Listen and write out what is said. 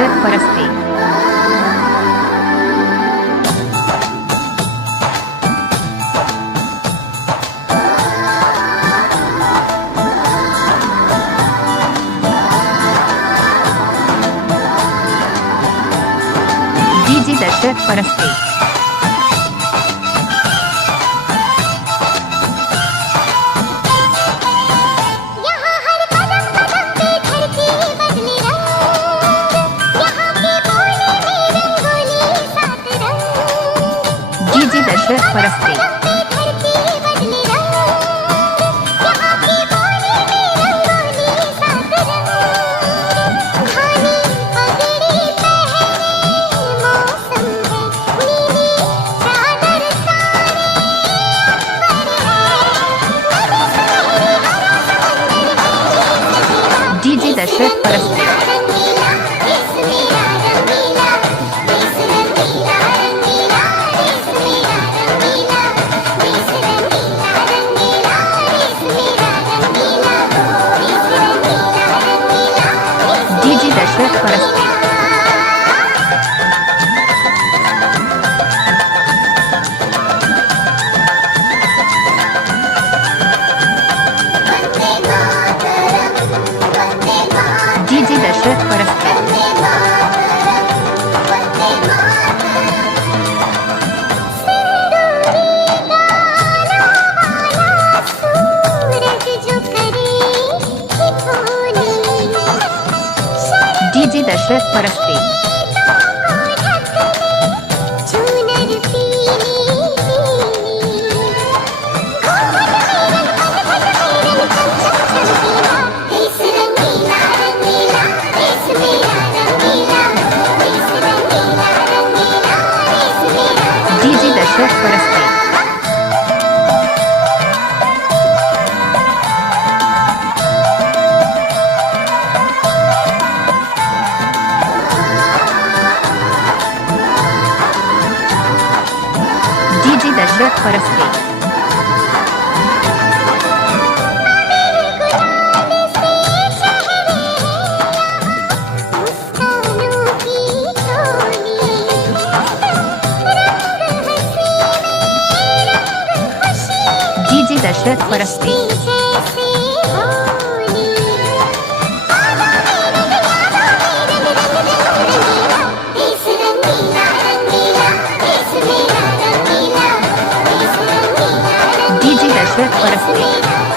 Dasharath Paraste. DJ Dasharath Paraste. DJ Dasharath Paraste. DJ Dasharath Paraste. DJ Dasharath Paraste. DJ Dasharath Paraste. DJ Dasharath Paraste. DJ Dasharath Paraste. DJ Dasharath Paraste. DJ Dasharath Paraste. DJ Dasharath Paraste.